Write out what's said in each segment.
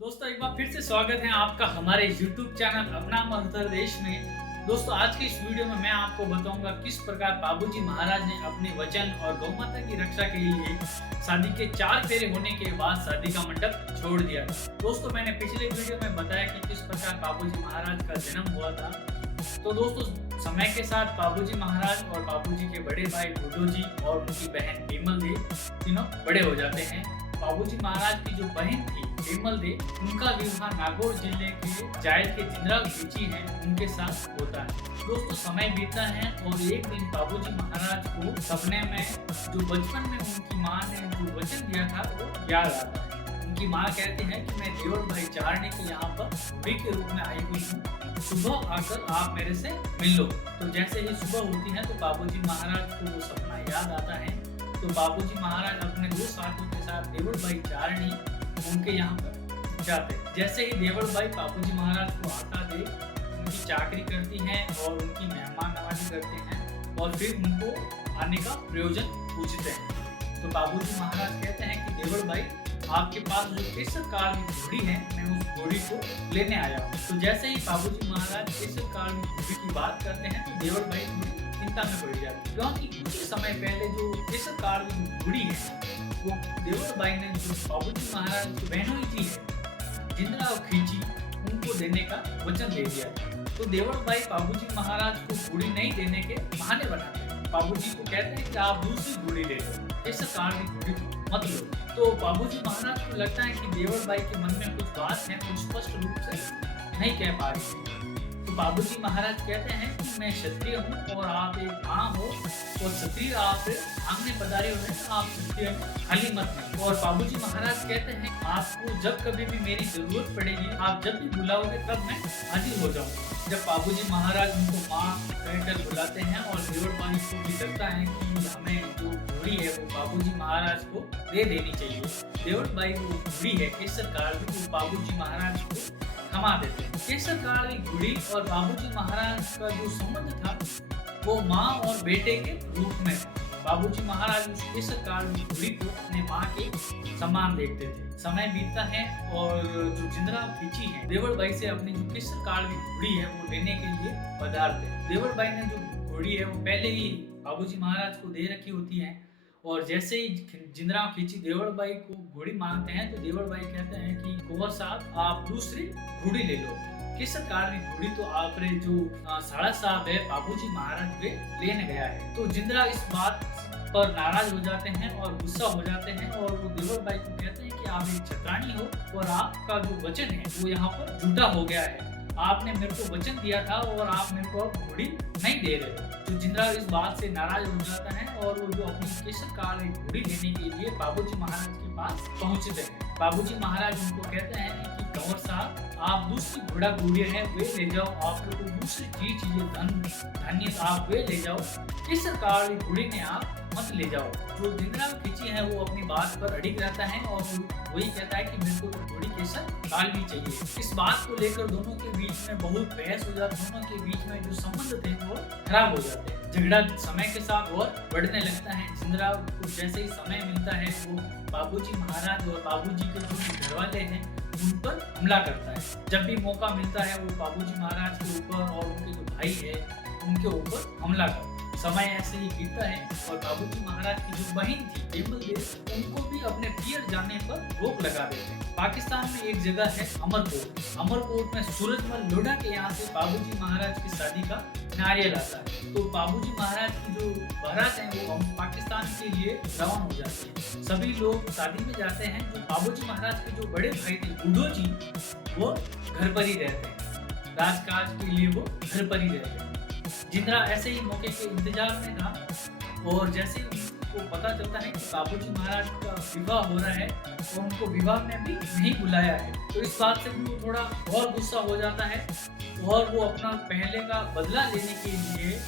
दोस्तों एक बार फिर से स्वागत है आपका हमारे YouTube चैनल अपना मध्य देश में। दोस्तों आज के इस वीडियो में मैं आपको बताऊंगा किस प्रकार बाबूजी महाराज ने अपने वचन और गौमाता की रक्षा के लिए शादी के 4 फेरे होने के बाद शादी का मंडप छोड़ दिया था। दोस्तों मैंने पिछले वीडियो में बताया कि किस प्रकार बाबूजी महाराज का जन्म हुआ था। तो दोस्तों समय के साथ बाबूजी महाराज और बाबूजी के बड़े भाई बुड्ढू जी और उनकी बहन बिमल देव तीनों बड़े हो जाते हैं। बाबूजी महाराज की जो बहन थी बिमल देव, उनका विवाह नागौर जिले के जायद के जिंद्रा खींची है उनके साथ होता है। दोस्तों समय बीतता है और एक दिन बाबूजी महाराज को सपने में जो बचपन में उनकी माँ ने जो वचन दिया था वो याद आता है। उनकी माँ कहती है कि मैं देवर भाई चारने के यहाँ पर बूढ़ी के रूप में आई हुई हूँ, सुबह आकर आप मेरे से मिल लो। तो जैसे ही सुबह होती है तो बाबूजी महाराज को वो सपना याद आता है। तो बाबूजी महाराज अपने 2 साथियों के साथ देवर भाई चारनी उनके यहाँ पर जाते हैं। जैसे ही देवर भाई बाबूजी महाराज को आता देख उनकी चाकरी करती हैं और उनकी मेहमान नवाजी करते हैं और फिर उनको आने का प्रयोजन पूछते हैं। तो बाबूजी महाराज कहते हैं कि देवर भाई आपके पास जो केसर कार की घोड़ी है, मैं उस घोड़ी को लेने आया हूँ। तो जैसे ही बाबूजी महाराज केसर कार की घोड़ी की बात करते हैं तो देवर भाई चिंता में पड़ जाती है, क्योंकि कुछ समय पहले जो केसर कार की घोड़ी है वो देवर भाई ने जो बाबूजी महाराज की बहनोई जी है जिंद्रा खींची उनको देने का वचन दे दिया था। तो देवर भाई बाबूजी महाराज को घोड़ी नहीं देने के बहाने बनाते हैं। बाबूजी को कहते हैं कि आप दूसरी घोड़ी ले लो, केसर कार की घोड़ी मत लो। तो बाबूजी महाराज को लगता है कि देवर भाई के मन में कुछ बात है, वो स्पष्ट रूप से नहीं कह पा रहे। तो बाबूजी महाराज कहते हैं कि मैं क्षत्रिय हूँ और आप एक माँ हो और क्षत्रिय आप सामने पधारे हुए हैं, आप क्षत्रिय खाली मत नहीं। और बाबूजी महाराज कहते हैं आपको जब कभी भी मेरी जरूरत पड़ेगी, आप जब भी बुलाओगे तब मैं हाजिर हो जाऊंगा। जब बाबूजी महाराज उनको माँ कहकर बुलाते हैं और देवर भाई को भी लगता है कि हमें जो घोड़ी है वो बाबूजी महाराज को दे देनी चाहिए। देवर भाई वो घोड़ी है केसर कार की, वो बाबूजी महाराज को थमा देते हैं। केसर कार की घोड़ी और बाबूजी महाराज का जो संबंध था वो माँ और बेटे के रूप में था। बाबूजी महाराज उस केसर कार की घोड़ी को अपने माँ के समान देखते थे। समय बीतता है और जो जिंद्रा खींची है देवर भाई से अपनी जो केसर कार की घोड़ी है वो लेने के लिए पधारते हैं। देवर भाई ने जो घोड़ी है वो पहले ही बाबूजी महाराज को दे रखी होती है और जैसे ही जिंद्रा खींची देवर भाई को घोड़ी मांगते हैं तो देवर भाई कहते हैं कि कुंवर साहब आप दूसरी घोड़ी ले लो। केसर कार की घोड़ी तो आपने जो साड़ा साहब है बाबूजी महाराज पे लेने गया है। तो जिंद्रा इस बात पर नाराज हो जाते हैं और गुस्सा हो जाते हैं और वो देवर भाई को कहते हैं कि आप एक छत्रानी हो और आपका जो वचन है वो यहाँ पर झूठा हो गया है। आपने मेरे को वचन दिया था और आप मेरे को अब घोड़ी नहीं दे रहे हो। तो जिंद्रा इस बात से नाराज हो जाता है और वो जो अपनी केसर कार की घोड़ी लेने के लिए बाबूजी महाराज के पास पहुंचते हैं। बाबूजी महाराज उनको कहते हैं कि कंवर साहब आप दूसरी घोड़ा घोड़ी है वे ले जाओ, आपको कोई दूसरी चीज चाहिए धान्य आप वे ले जाओ, केसर कार की घोड़ी ने आप मत ले जाओ। जो जिंद्रा खींची है वो अपनी बात पर अड़िग रहता है और वही कहता है कि मेरे को तो घोड़ी केसर कार भी चाहिए। इस बात को लेकर दोनों के बीच में बहुत बहस हो जाती है, दोनों के बीच में जो संबंध थे वो खराब हो जाते हैं। झगड़ा समय के साथ और बढ़ने लगता है। जिंद्रा को जैसे ही समय मिलता है वो बाबूजी महाराज और बाबूजी के जो घर वाले हैं उन पर हमला करता है। जब भी मौका मिलता है वो बाबूजी महाराज के ऊपर और उनके जो भाई है उनके ऊपर हमला करता है। समय ऐसे ही बीतता है और बाबूजी महाराज की जो बहन थी बिमल देव उनको भी अपने पियर जाने पर रोक लगा देते हैं। पाकिस्तान में एक जगह है अमरकोट। अमरकोट में सूरजमल लोढ़ा के यहाँ से बाबूजी महाराज की शादी का नारियल आता है। तो बाबूजी महाराज की जो बारात है वो पाकिस्तान के लिए रवाना हो जाती है। सभी लोग शादी में जाते हैं। जो बाबूजी महाराज के जो बड़े भाई थे बुड्ढू जी वो घर पर ही रहते हैं, राजकाज के लिए वो घर पर ही रहते हैं। जिंद्रा ऐसे ही मौके के इंतजार में था और जैसे ही उनको पता चलता है कि बाबूजी महाराज का विवाह हो रहा है और उनको विवाह में भी नहीं बुलाया है तो इस बात से वो थोड़ा और गुस्सा हो जाता है और वो अपना पहले का बदला लेने के लिए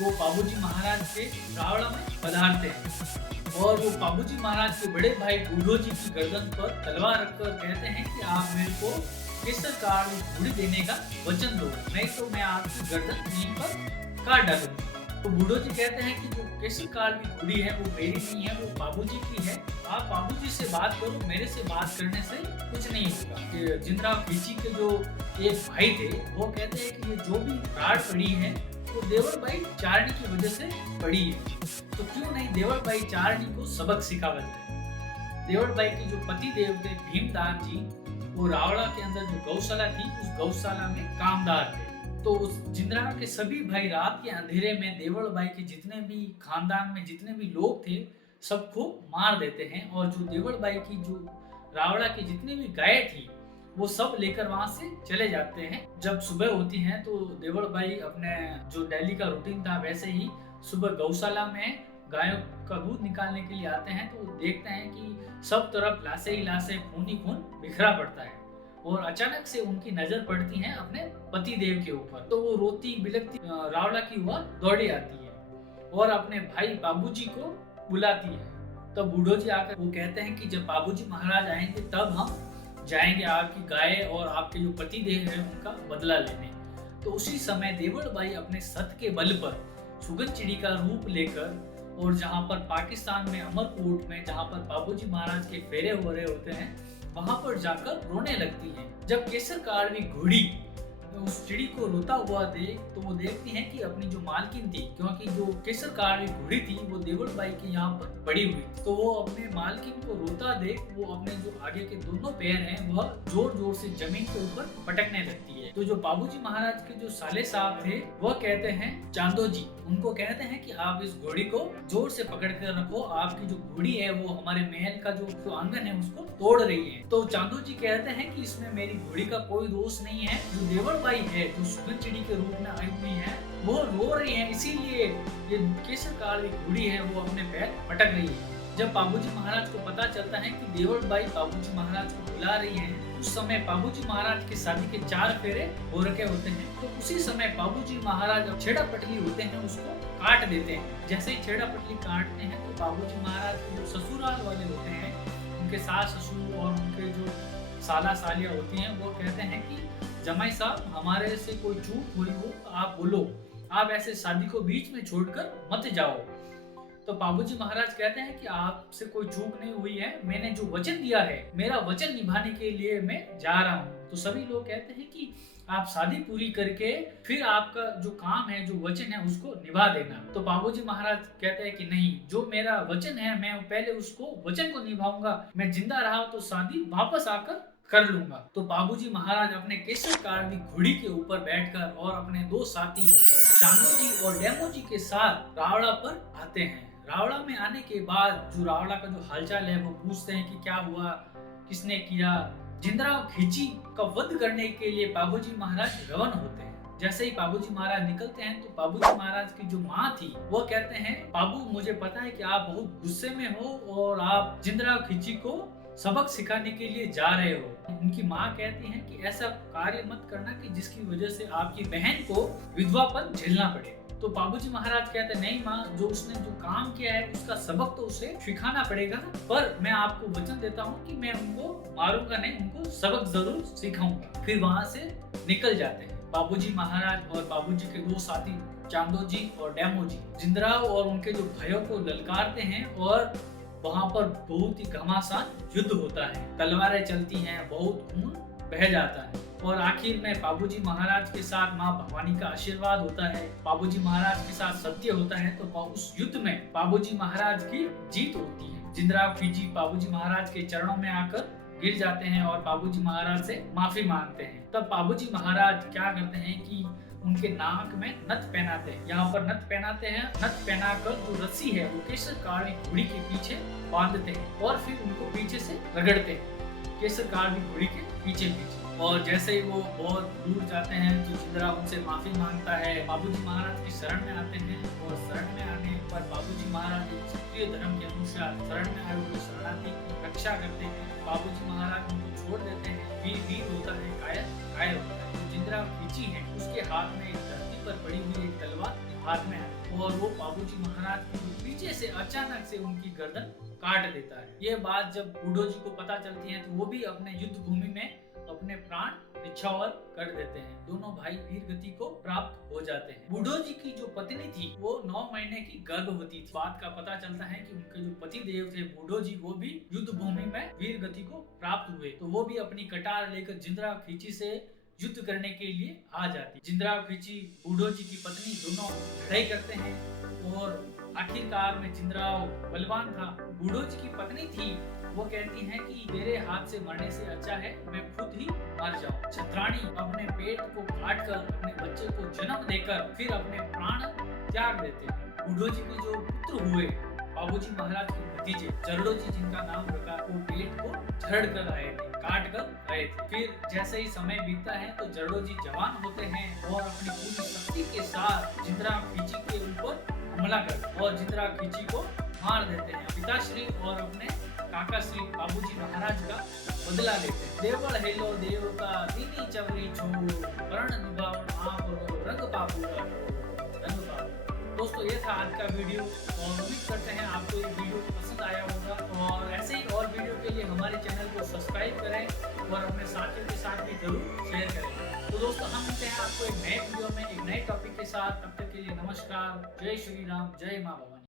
वो बाबूजी महाराज के रावड़ा में पधारते हैं और वो बाबूजी महाराज के बड़े भाई बुड्ढू जी की गर्दन पर तलवार रखकर कहते हैं कि आप मेरे को केसर कार की घोड़ी देने का वचन दो, नहीं तो मैं आपकी गर्दन यहीं पर काट डालूंगा। तो बूढ़ो जी कहते हैं कि जो केसर काल की घोड़ी है वो मेरी नहीं है, वो बाबूजी की है। आप बाबूजी से बात करो, मेरे से बात करने से कुछ नहीं होगा। जिंदराव खींची के जो एक भाई थे वो कहते हैं कि ये जो भी राड़ पड़ी है वो देवर भाई चारणी की वजह से पड़ी है, तो क्यों नहीं देवर भाई चारणी को सबक सिखावा जाए। देवर भाई के जो पति देव थे भीमदान जी, वो रावड़ा के अंदर जो गौशाला थी उस गौशाला में कामदार थे। तो उस जिंदराव के सभी भाई रात के अंधेरे में देवल भाई के जितने भी खानदान में जितने भी लोग थे सबको मार देते हैं, और जो देवल भाई की जो रावड़ा की जितनी भी गाय थी वो सब लेकर वहां से चले जाते हैं। जब सुबह होती है तो देवल भाई अपने जो डेली का रूटीन था वैसे ही सुबह गौशाला में गायों का दूध निकालने के लिए आते हैं। तो देखते हैं कि सब तरफ लाशें ही लाशें, खून ही खून बिखरा पड़ता है, और अचानक से उनकी नजर पड़ती है अपने पति देव के ऊपर। तो वो रोती बिलखती रावड़ा की ओर दौड़ी आती है और अपने भाई बाबूजी को बुलाती है। तब बूढ़ो जी आकर वो कहते हैं कि जब बाबूजी महाराज आएंगे तब हम जाएंगे आपकी गाय और आपके जो पति देव है उनका बदला लेने। तो उसी समय देवल भाई अपने सत के बल पर सुगन चिड़ी का रूप लेकर, और जहाँ पर पाकिस्तान में अमरकोट में जहाँ पर बाबूजी महाराज के फेरे हो रहे होते हैं वहां पर जाकर रोने लगती है। जब केसर कालवी घोड़ी उस चिड़ी को रोता हुआ देख तो वो देखती है कि अपनी जो मालकिन थी, क्योंकि जो केसर कालवी घोड़ी थी वो देवल भाई के यहाँ पर पड़ी हुई थी, तो वो अपने मालकिन को रोता देख वो अपने जो आगे के दोनों पैर हैं वह जोर जोर से जमीन के ऊपर पटकने लगती है। तो जो बाबूजी महाराज के जो साले साहब थे वह कहते हैं चांदो जी, उनको कहते हैं कि आप इस घोड़ी को जोर से पकड़ कर रखो, आपकी जो घोड़ी है वो हमारे महल का जो आंगन है उसको तोड़ रही है। तो चांदो जी कहते हैं कि इसमें मेरी घोड़ी का कोई दोष नहीं है, जो देवर भाई है जो सुगन चिड़ी के रूप में आई हुई है वो रो रही है, इसीलिए ये केसर काल की घोड़ी है वो अपने पैर पटक रही है। जब बाबूजी महाराज को पता चलता है कि देवर भाई बाबूजी महाराज को बुला रही है, उस समय बाबूजी महाराज की शादी के 4 फेरे हो रखे होते हैं। तो उसी समय बाबूजी महाराज अब छेड़ा पटली होते हैं उसको काट देते हैं। जैसे ही छेड़ा पटली काटते हैं तो बाबूजी महाराज के जो ससुराल वाले होते हैं, उनके सास ससुर और उनके जो साला सालियां होती हैं वो कहते हैं कि जमाई साहब हमारे से कोई चूक हुई हो तो आप बोलो, आप ऐसे शादी को बीच में छोड़कर मत जाओ। तो बाबूजी महाराज कहते हैं कि आपसे कोई चूक नहीं हुई है, मैंने जो वचन दिया है मेरा वचन निभाने के लिए मैं जा रहा हूँ। तो सभी लोग कहते हैं कि आप शादी पूरी करके फिर आपका जो काम है जो वचन है उसको निभा देना। तो बाबूजी महाराज कहते हैं कि नहीं, जो मेरा वचन है मैं पहले उसको वचन को निभाऊंगा, मैं जिंदा रहा तो शादी वापस आकर कर लूंगा। तो बाबूजी महाराज अपने केसर कालवी घोड़ी के ऊपर बैठकर और अपने 2 साथी चांदो जी और डेमो जी के साथ रावड़ा पर आते हैं। रावड़ा में आने के बाद जो रावड़ा का जो हालचाल है वो पूछते हैं कि क्या हुआ, किसने किया। जिंदराव खींची का वध करने के लिए बाबूजी महाराज रवाना होते हैं। जैसे ही बाबूजी महाराज निकलते हैं तो बाबूजी महाराज की जो माँ थी वो कहते हैं बाबू मुझे पता है कि आप बहुत गुस्से में हो और आप जिंदराव खींची को सबक सिखाने के लिए जा रहे हो। उनकी माँ कहती है कि ऐसा कार्य मत करना कि जिसकी वजह से आपकी बहन को विधवापन झेलना पड़े। तो बाबूजी महाराज कहते हैं नहीं माँ, जो उसने जो काम किया है उसका सबक तो उसे सिखाना पड़ेगा, पर मैं आपको वचन देता हूँ कि मैं उनको मारूंगा नहीं, उनको सबक जरूर सिखाऊंगा। फिर वहां से निकल जाते हैं बाबूजी महाराज और बाबूजी के 2 साथी चांदो जी और डेमो जी जिंदराव और उनके जो भाइयों को ललकारते हैं, और वहां पर बहुत ही घमासान युद्ध होता है, तलवारें चलती हैं, बहुत खून बह जाता है, और आखिर में बाबूजी महाराज के साथ माँ भवानी का आशीर्वाद होता है, बाबूजी महाराज के साथ सत्य होता है। तो उस युद्ध में बाबूजी महाराज की जीत होती है। जिंदराव खींची बाबूजी महाराज के चरणों में आकर गिर जाते हैं और बाबूजी महाराज से माफी मांगते हैं। तब बाबूजी महाराज क्या करते हैं कि उनके नाक में नथ पहनाते हैं, यहाँ पर नथ पहनाते हैं। नथ पहनाकर जो रस्सी है वो केसर कालवी घोड़ी के पीछे बांधते हैं और फिर उनको पीछे से रगड़ते हैं, केसर कालवी घोड़ी के पीछे। और जैसे ही वो बहुत दूर जाते हैं तो जिंदराव उनसे माफी मांगता है, बाबूजी महाराज की शरण में आते हैं, और शरण में आने पर बाबूजी महाराज क्षत्रिय धर्म के अनुसार शरण में आए हुए शरणार्थी की रक्षा करते हैं। बाबूजी महाराज उनको छोड़ देते हैं, वीर होता है, कायर होता है। तो जिंदराव खींची है उसके हाथ में एक धरती पर पड़ी हुई एक तलवार हाथ में आती है, और वो बाबूजी महाराज के पीछे से अचानक से उनकी गर्दन काट देता है। ये बात जब बूढ़ो जी को पता चलती है तो वो भी अपने युद्ध भूमि में अपने प्राण निछावर कर देते हैं। दोनों भाई वीर गति को प्राप्त हो जाते हैं। बूढ़ो जी की जो पत्नी थी वो 9 महीने की गर्भवती थी। बात का पता चलता है कि उनके जो पति देव थे बूढ़ो जी, वो भी युद्ध भूमि में वीर गति को प्राप्त हुए। तो वो भी अपनी कटार लेकर जिंद्रा खींची से युद्ध करने के लिए आ जाती। जिंद्रा खींची बूढ़ो जी की पत्नी दोनों लड़ाई करते हैं और आखिरकार में जिंद्राव बलवान था। बूढ़ो जी की पत्नी थी, वो कहती हैं कि तेरे हाथ से मरने से अच्छा है मैं खुद ही मर जाऊं। छत्राणी अपने पेट को काटकर अपने बच्चे को जन्म देकर फिर अपने प्राण त्याग देते हैं। बूढ़ो जी के जो पुत्र हुए बाबूजी महाराज के भतीजे जरड़ो जी, जिनका नाम रखा, वो पेट को झड़ कर आए थे, काट कर आए थे। फिर जैसे ही समय बीतता है तो जरड़ो जी जवान होते हैं और अपनी पूरी शक्ति के साथ जिंद्रा खींची के ऊपर हमला कर और जिंद्रा खींची को मार देते हैं। पिताश्री और अपने काका श्री बाबूजी महाराज का बदला लेते हैं। देवल हेलो देवता दीनी चवरी छो वर्ण निभावन आप रंग पापूरा रंग पापू। दोस्तों ये था आज का वीडियो और उम्मीद करते हैं आपको ये वीडियो पसंद आया होगा और ऐसे ही और वीडियो के लिए हमारे चैनल को सब्सक्राइब करें और अपने साथियों के साथ भी जरूर शेयर करें। तो दोस्तों हम मिलते हैं आपको एक नए वीडियो में एक नए टॉपिक के साथ। तब तक के लिए नमस्कार, जय श्री राम, जय मां भवानी।